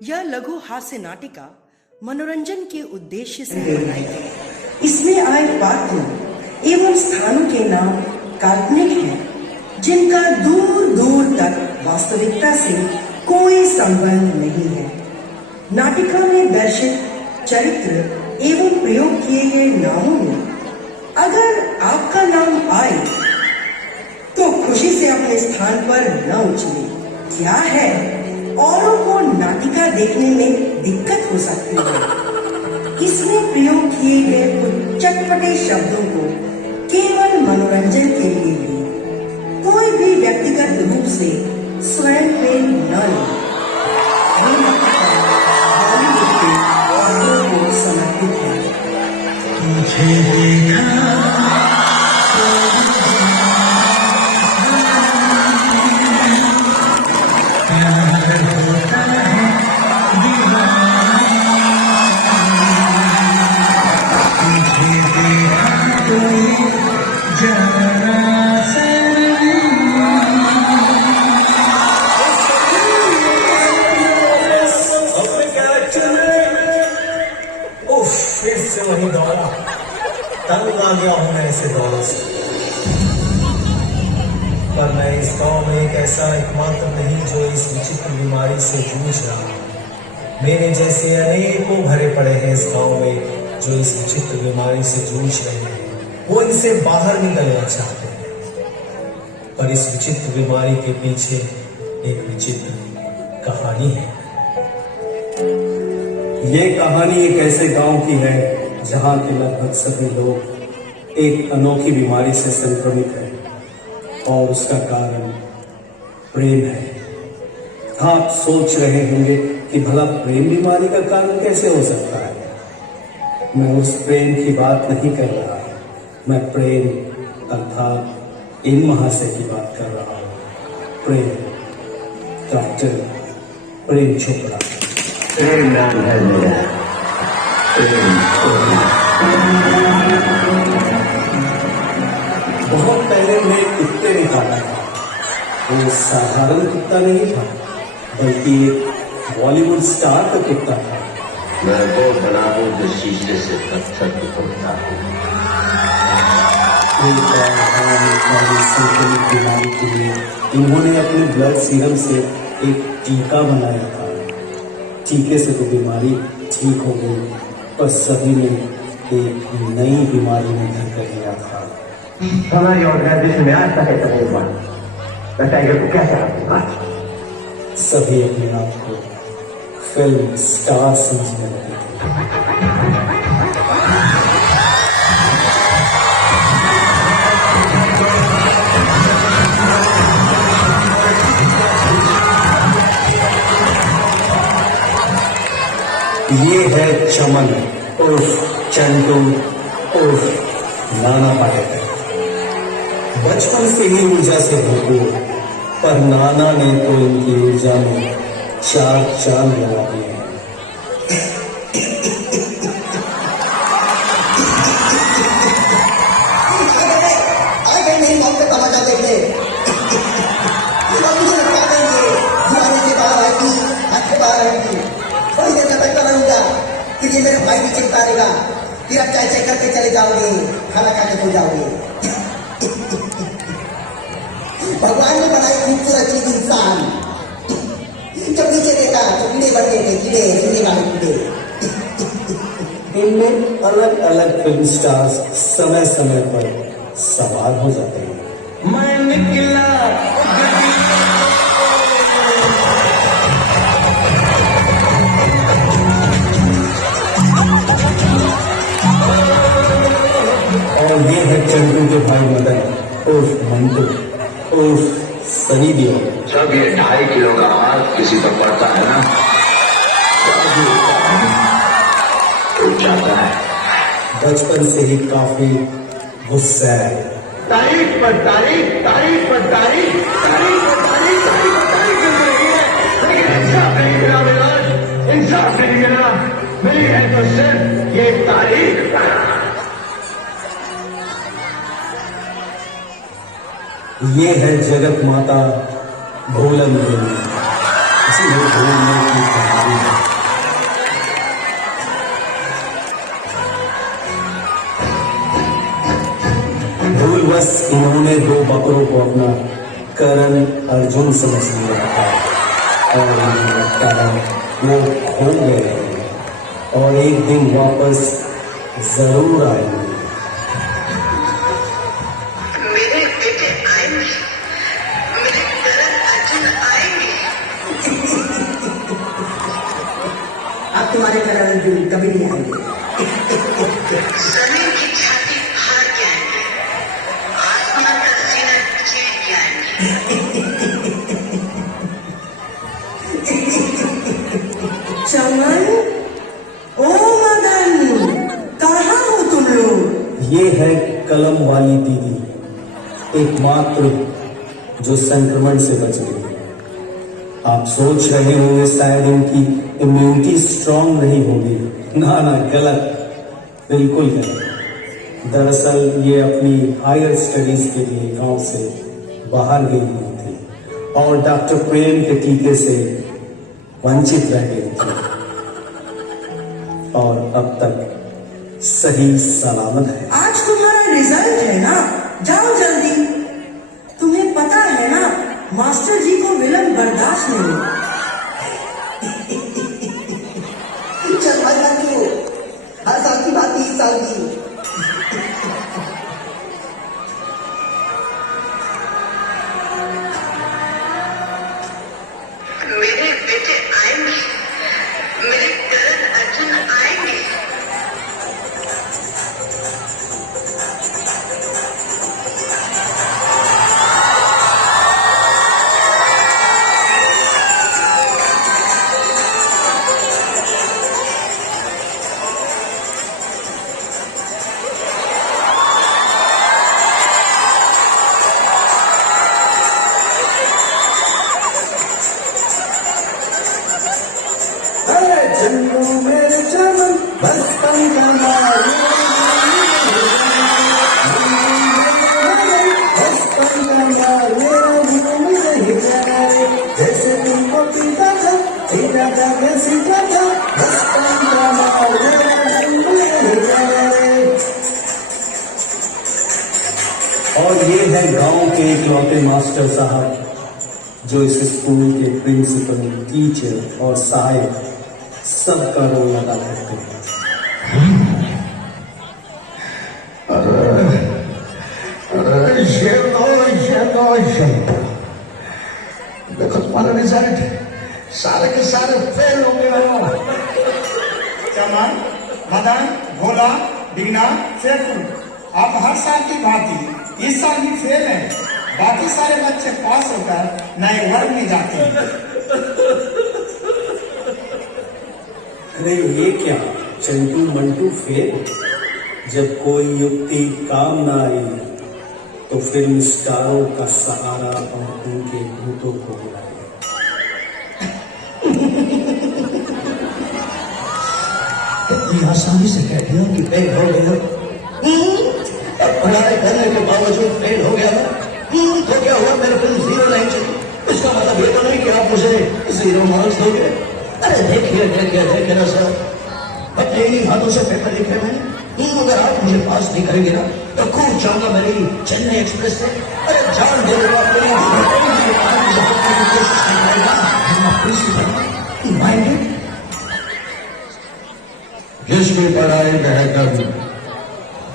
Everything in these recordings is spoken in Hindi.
यह लघु हास्य नाटिका मनोरंजन के उद्देश्य से बनाई गई। इसमें आए पात्र एवं स्थानों के नाम काल्पनिक हैं, जिनका दूर दूर तक वास्तविकता से कोई संबंध नहीं है। नाटिका में दर्शित चरित्र एवं प्रयोग किए गए नामों में अगर आपका नाम आए तो खुशी से अपने स्थान पर न उछले। क्या है, औरों को नाटिका देखने में दिक्कत हो सकती है। इसमें प्रयोग किए गए कुछ चटपटे शब्दों को केवल मनोरंजन के लिए भी कोई भी व्यक्तिगत रूप से स्वयं पे न ले। बॉलीवुड के औरों को समर्पित है। मुझे देखा फिर से वही दौड़ा, तंग आ गया हूं मैं ऐसे दौरे से। पर मैं इस गांव में एक ऐसा एकमात्र नहीं जो इस विचित्र बीमारी से जूझ रहा। मेरे जैसे अनेकों भरे पड़े हैं इस गांव में जो इस विचित्र बीमारी से जूझ रहे हैं। वो इनसे बाहर निकलना चाहते हैं, पर इस विचित्र बीमारी के पीछे एक विचित्र कहानी है। ये कहानी एक ऐसे गांव की है जहां के लगभग सभी लोग एक अनोखी बीमारी से संक्रमित हैं और उसका कारण प्रेम है। आप सोच रहे होंगे कि भला प्रेम बीमारी का कारण कैसे हो सकता है। मैं उस प्रेम की बात नहीं कर रहा, मैं प्रेम अर्थात इन महाशय की बात कर रहा हूं। प्रेम, डॉक्टर प्रेम चोपड़ा। प्रेम नाम है मेरा, प्रेम चोपड़ा। बहुत पहले मैं कुत्ते ने काटा था। वो साधारण कुत्ता नहीं था, बल्कि एक बॉलीवुड स्टार का कुत्ता था। मैं वो बना हूं जो शीशे से पत्थर टूटता हूं। संक्रमित बीमारी के लिए इन्होंने अपने ब्लड सीरम से एक टीका बनाया था। टीके से तो बीमारी ठीक हो गई, पर सभी ने एक नई बीमारी में घर कर लिया था। हमारी ऑर्गेनाइजेशन में आज तक ऐसा नहीं हुआ। बताइए तो क्या चाहते? सभी अपने आप को फिल्म स्टार समझने लगे थे। ये है चमन उर्फ चंदू उर्फ नाना पाटेकर। बचपन से ही ऊर्जा से भरपूर, पर नाना ने तो इनकी ऊर्जा में चार चांद लगा दिए हैं। ये मेरे भाई भी चिंता रहेगा, फिर आप चाय चाय करके चले जाओगे, खाना खा के सो जाओगे। भगवान ने बनाई खूबसूरत चीज इंसान, जब नीचे देखा तो कीड़े बढ़ गए थे, कीड़े, सुनने वाले कीड़े। इनमें अलग अलग फिल्म स्टार्स समय समय पर सवार हो जाते हैं। मैं निकला और ये है चंदू के भाई मदन उर्फ मंटू उर्फ सनी देओल। जब ये 2.5 किलो का हाथ किसी पर पड़ता है ना, तब उठ जाता है। बचपन से ही काफी गुस्सा है। तारीख पर तारीख, तारीख पर तारीख, तारीख पर तारीख, तारीख पर तारीख मिल रही है, लेकिन इंसाफ नहीं मिला विराज, इंसाफ नहीं मिला। मिली है तो सिर्फ ये तारीख। ये है जगत माता भोलन देवी, जिन्हें भूलने की कहानी है। भूलवश इन्होंने 2 बकरों को अपना करण अर्जुन समझ लिया था और उन्हें लगता है वो खो गए हैं और एक दिन वापस जरूर आएंगे। मेरे बेटे आएंगे, मेरे करण अर्जुन आएंगे। अब तुम्हारे करण अर्जुन कभी नहीं आएंगे। जमीन की छाती फाड़ के आएंगे, आसमान का सीना चीर के आएंगे। चमन, ओ मदन, कहाँ हो तुम लोग? ये है कलम वाली दीदी, एकमात्र जो संक्रमण से बच गई। आप सोच रहे होंगे शायद इनकी इम्यूनिटी स्ट्रांग नहीं होगी। ना ना, गलत, बिल्कुल गलत। दरअसल ये अपनी हायर स्टडीज के लिए गांव से बाहर गई हुई थी और डॉक्टर प्रेम के टीके से वंचित रह गई थी और अब तक सही सलामत है। आज तुम्हारा रिजल्ट है ना, जाओ जल्दी। तुम्हें पता है ना, मास्टर जी को विलन बर्दाश्त नहीं। चल भाई तू, हर साल की बात 30 साल की। मेरे बेटे आएंगे, मेरे करण अर्जुन आएंगे। और ये है गांव के इकलौते मास्टर साहब जो इस स्कूल के प्रिंसिपल, टीचर और सहायक सबका रोल अदा करते हैं। देखो तुम्हारा रिजल्ट, सारे के सारे फेल हो गए हो। चमन, मदन, भोला, बिगना, शेखू, आप हर साल की भांति इस साल भी फेल हैं। बाकी सारे बच्चे पास होकर नए वर्ग में जाते हैं। अरे ये क्या, चंटू मंटू फेल? जब कोई युक्ति काम ना आई तो फिल्म स्टारों का सहारा और उनके भूतों को बुलाया। इतनी आसानी से कह दिया कि फेल हो गया। पढ़ाई करने के बावजूद फेल हो गया। तो क्या हुआ, मेरे फिल्म 0 नहीं चली। इसका मतलब ये तो नहीं कि आप मुझे 0 मार्क्स दोगे। अरे देखिए देखिए देखिए ना सर, अपने ही हाथों से पेपर लिखे मैंने। अगर आप मुझे पास नहीं करेंगे ना तो कूद जाऊंगा मेरी चेन्नई एक्सप्रेस से। अरे जान दे दूंगा अपनी कोशिश नहीं करेगा। जिसकी पढ़ाई बेहतर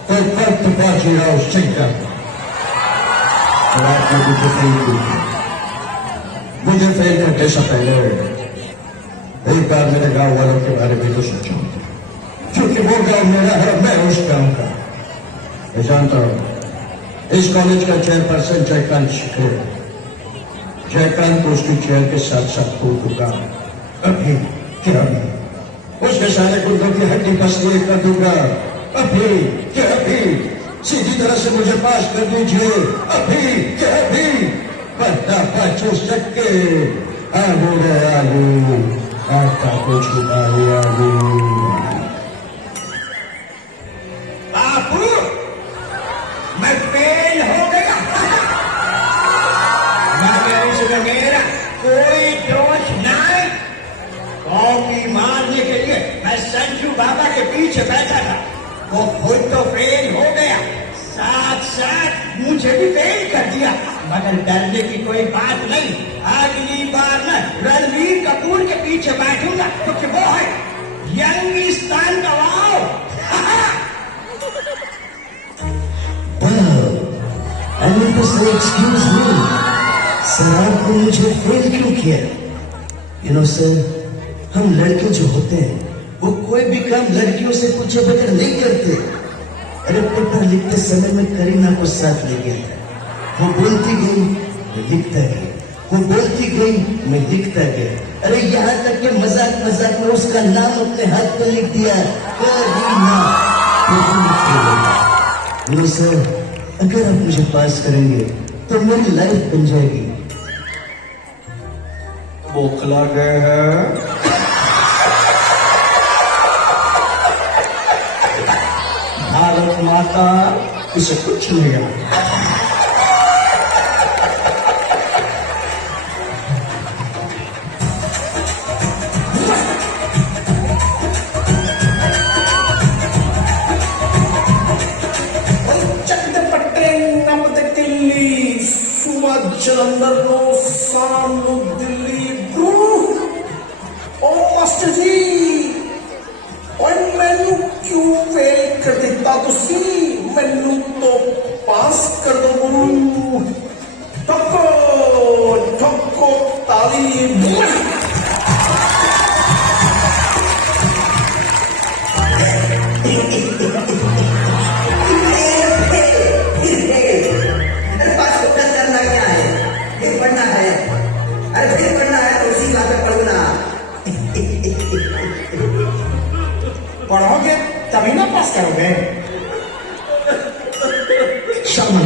तो वक्त पहुंचेगा उससे क्या। और आपने मुझे फेल किया। मुझे फेल करने से पहले एक बार मेरे गांव वालों के बारे में तो सोचो, क्योंकि वो गांव मेरा है, मैं उस गांव का। मैं जानता हूं इस कॉलेज का चेयरपर्सन जयकांत शिखरे, जयकांत को उसकी चेयर के साथ साथ खो दूंगा। अभी क्या उसके सारे गुर्दों की हड्डी पसली कर दूंगा। अभी क्या अभी सीधी तरह से मुझे पास कर दीजिए। अभी क्या अभी बता बचो सके बोले आलू आपका कुछ आलू। बापू मैं फेल हो गया। मगर मेरा कोई दोष नहीं। कॉपी मारने के लिए मैं संजू बाबा के पीछे बैठा था, वो खुद तो फेल हो गया, साथ साथ मुझे भी फेल कर दिया। मगर डरने की कोई बात नहीं, अगली बार मैं रणवीर कपूर के पीछे बैठूंगा, क्योंकि वो है यंगिस्तान का वाव। आई तो से एक्सक्यूज मी सर, आपने मुझे फेल क्यों किया? यू नो सर, हम लड़के जो होते हैं वो कोई भी काम लड़कियों से पूछे बगैर नहीं करते। अरे पेपर लिखते समय में करीना को साथ ले गया था, वो बोलती गई मैं लिखता गया, वो बोलती गई मैं लिखता गया। अरे यहाँ तक कि मजाक मजाक में उसका नाम अपने हाथ पर लिख दिया, करीना। नो सर, अगर आप मुझे पास करेंगे तो मेरी लाइफ बन जाएगी। बौखला गए हैं। भारत माता इसे कुछ नहीं आता। जलंधर नो सामू दिल्ली ब्रू ओ मास्टर जी और मैनू क्यों फेल कर दिता तुसी? मैनू तो पास कर दो गुरु। ठोको ठोको ताली। पढ़ोगे तभी ना पास करोगे। शामिल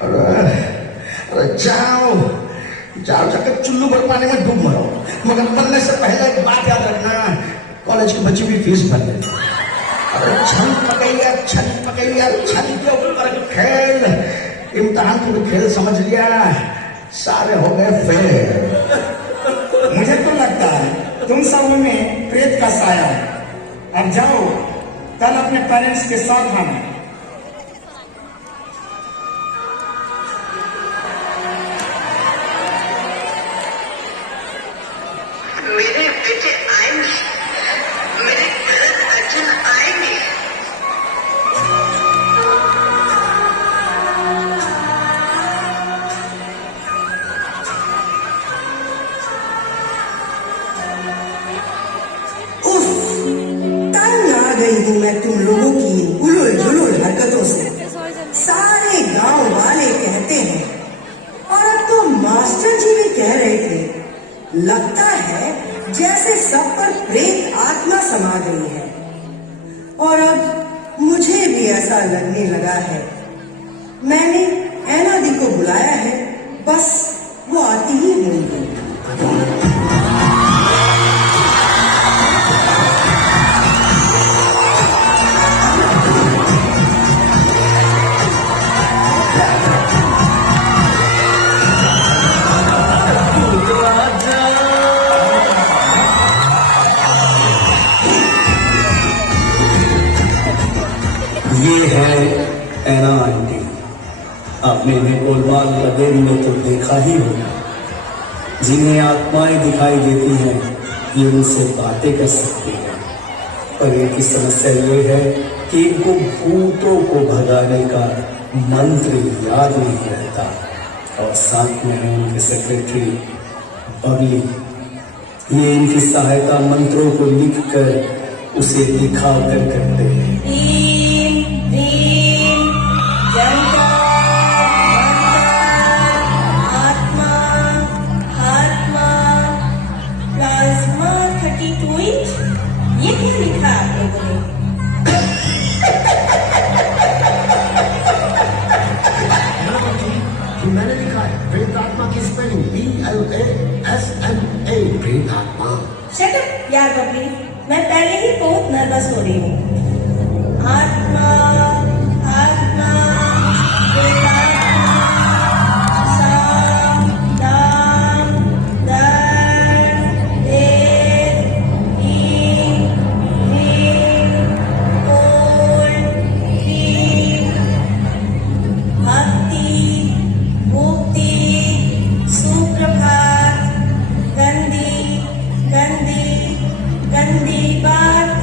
अरे जाओ जाओ जाकर चुल्लू भर पानी में डूब मरो, मगर मरने से पहले एक बात याद रखना, कॉलेज की बच्ची भी फीस भर दे। अरे छन पकैया छन के ऊपर खेल, इम्तिहान को भी खेल समझ लिया, सारे हो गए फेल। मुझे तो लगता है तुम सब में प्रेत का साया है। अब जाओ, कल अपने पेरेंट्स के साथ आना। मेरे बेटे आएंगे, मेरे भरत अर्जुन आएंगे। हूँ मैं तुम लोगों की उलुल जुलुल हरकतों से। सारे गांव वाले कहते हैं, और अब तो मास्टर जी भी कह रहे थे, लगता है जैसे सब पर प्रेत आत्मा समा गई है। और अब मुझे भी ऐसा लगने लगा है। मैंने ऐना दी को बुलाया है, बस वो आती ही होंगी। ये है ऐना आंटी। आपने इन्हें गोलमाल लबेरी में तो देखा ही होगा, जिन्हें आत्माएं दिखाई देती हैं ये इनसे बातें कर सकते हैं, पर इनकी समस्या ये है कि इनको भूतों को भगाने का मंत्र याद नहीं रहता। और साथ में है उनके सेक्रेटरी बबली, ये इनकी सहायता मंत्रों को लिखकर उसे दिखा कर करते हैं। ह्रीं, ह्रीं, जंतर, मंतर, आत्मा, आत्मा, प्लाज्मा 32 इंच। ये क्या लिखा आप लोगों ने? मैंने लिखा है प्रेतात्मा की स्पेलिंग PLASMA, प्रेतात्मा। शट अप यार बबली, मैं पहले ही बहुत नर्वस हो रही हूँ। आत्मा, आत्मा, प्रेतात्मा, साम, दाम, दर, देर, नीम, नीम, कोल, नीम, भक्ति, मुक्ति, सुप्रभात, गंदी, गंदी, गंदी बात।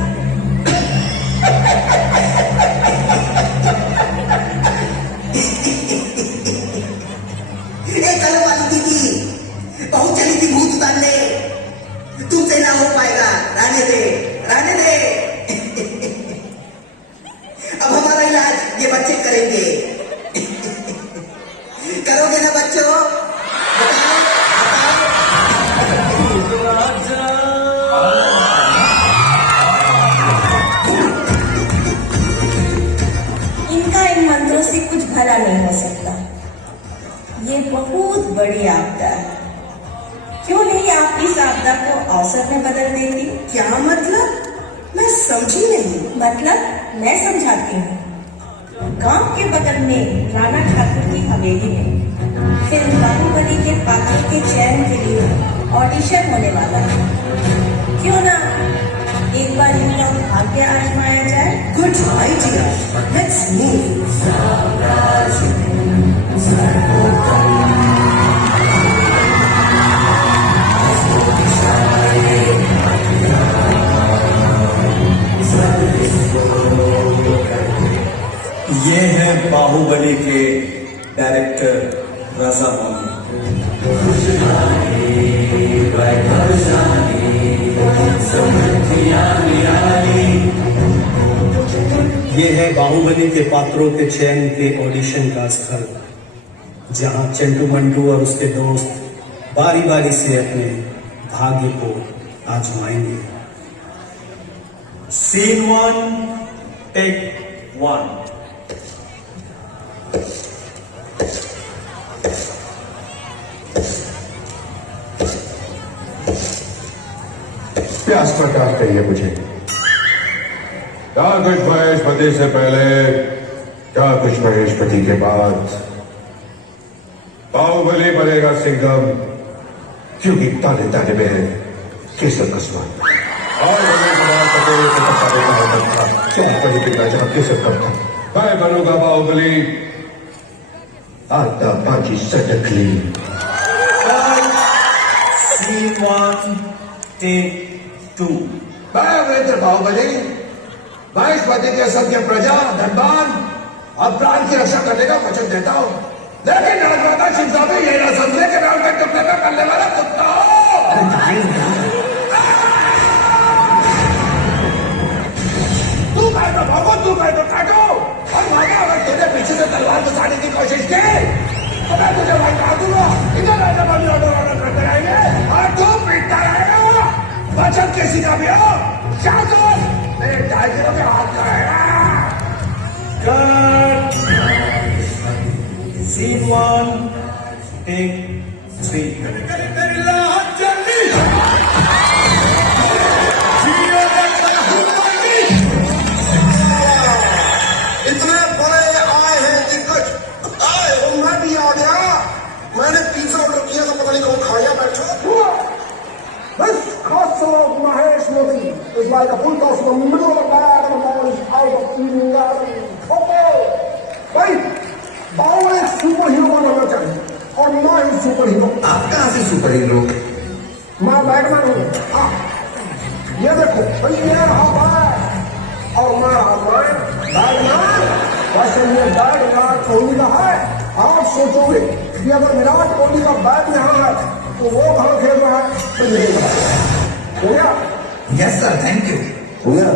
कल वाली दीदी बहुत चली थी भूत उतारने, तुमसे ना हो पाएगा, रहने दे, रहने दे। अब हमारा इलाज ये बच्चे करेंगे। करोगे ना बच्चों? बताओ, इनका इन मंत्रों से कुछ भला नहीं हो सकता। ये बहुत बड़ी आपदा है। क्यों नहीं आप इस आपदा को अवसर में बदल देंगी? क्या मतलब? मैं समझी नहीं। मतलब मैं समझाती हूँ। गांव के बगल में राणा ठाकुर की हवेली में फिल्म बाहुबली के पात्रों के चयन के लिए ऑडिशन होने वाला है। क्यों ना एक बार इनका भाग्य आजमाया जाए? Good idea, let's move. ये है बाहुबली के डायरेक्टर रजा मौली। ये है बाहुबली के पात्रों के चयन के ऑडिशन का स्थल, जहां चंटू मंटू और उसके दोस्त बारी बारी से अपने भाग्य को आजमाएंगे। Scene 1, take 1। प्यास प्रकाश करिए मुझे। क्या कुछ महेशपति से पहले, क्या कुछ महेशपति के बाद। बाहुबली बनेगा सिंघम, क्योंकि ताने ताने में है केसर कस्मा। जहाँ केसर कम था, मैं बनूंगा बाहुबली। आता बाकी सटकली। Scene 1, take 2। मैं वीरेंद्र बाहुबली, महेशपति के सत्य प्रजा धनवान और प्राण की रक्षा करने का वचन देता हूँ, लेकिन राजमाता शिक्षा में ये ना समझे कि मैं उनके टुकड़े का करने वाला कुत्ता हूँ। तू कहे तो भागो, तू कहे तो काटो, और भागा अगर तुझे पीछे से तलवार घुसाने की कोशिश की तो मैं तुझे वहीं काट दूंगा। इधर आजा, बंदी ऑर्डर करते रहेंगे और तू पीटता रहेगा। वचन किसी का भी हो, शासन मेरे टाइगरों के हाथ का रहेगा। कट। Scene 1, take 3। इतने बड़े आए हैं दिग्गज, आए मैं भी आ गया। मैंने पिज्जा ऑर्डर किया तो पता नहीं कौन खाया बैठा। This castle of Mahesh Modi is like a bull toss in the middle of a bag and a man is out of eating football. भाई, बाहुबली एक सुपर हीरो बनना चाहिए और मैं हूँ सुपर हीरो। आप कहाँ से सुपर हीरो? मैं बैटमैन हूँ। क्वेश्चन ये बैट विराट कोहली का है। आप सोचोगे कि अगर विराट कोहली का बैट यहाँ है तो वो कहाँ खेल रहा है, तो नहीं हो गया। Yes sir, thank you. हो गया,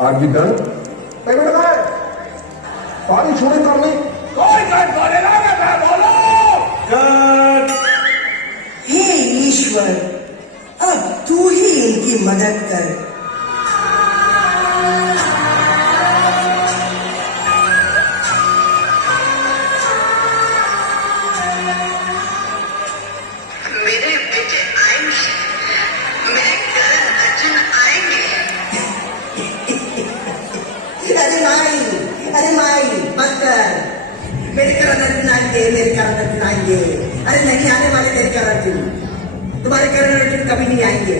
आज भी डन पेमेंट का है, सारी शूटिंग कर ली। कोई कट बोलेगा मैं बोलो हे ईश्वर, अब तू ही इनकी मदद कर। मेरे बेटे आएंगे, मेरे करण अर्जुन आएंगे। अरे माई मत कर। मेरे करण अर्जुन आएंगे, मेरे करण अर्जुन आएंगे। अरे नहीं आने वाले मेरे करण अर्जुन, तुम्हारे करण अर्जुन कभी नहीं आएंगे।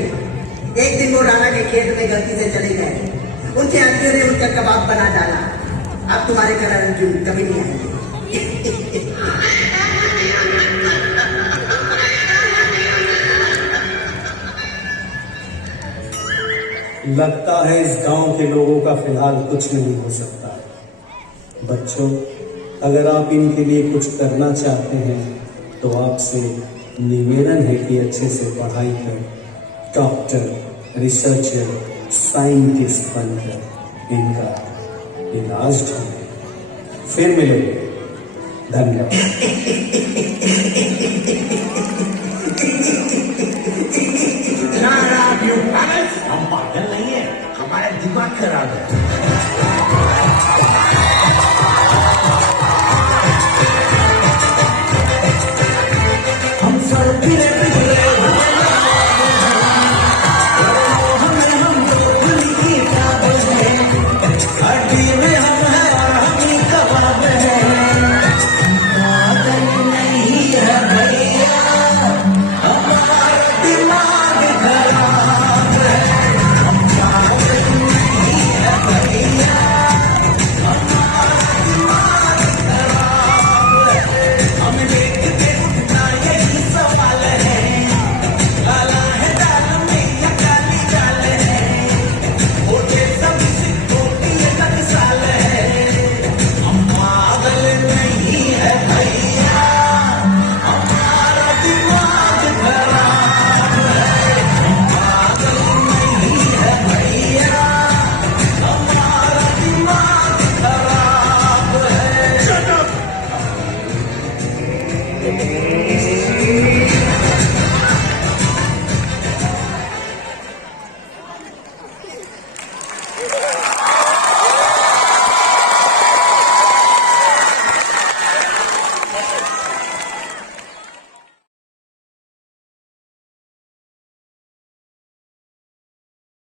एक दिन वो राणा के खेत में गलती से चले गए, उनके आदमियों ने उनका कबाब बना डाला। अब तुम्हारे करण अर्जुन कभी नहीं आएंगे। लगता है इस गांव के लोगों का फिलहाल कुछ नहीं हो सकता। बच्चों, अगर आप इनके लिए कुछ करना चाहते हैं तो आपसे निवेदन है कि अच्छे से पढ़ाई कर डॉक्टर, रिसर्चर, साइंटिस्ट बनकर इनका इलाज ढूंढे। फिर मिलेंगे, धन्यवाद। हम पागल नहीं है, हमारा दिमाग खराब है।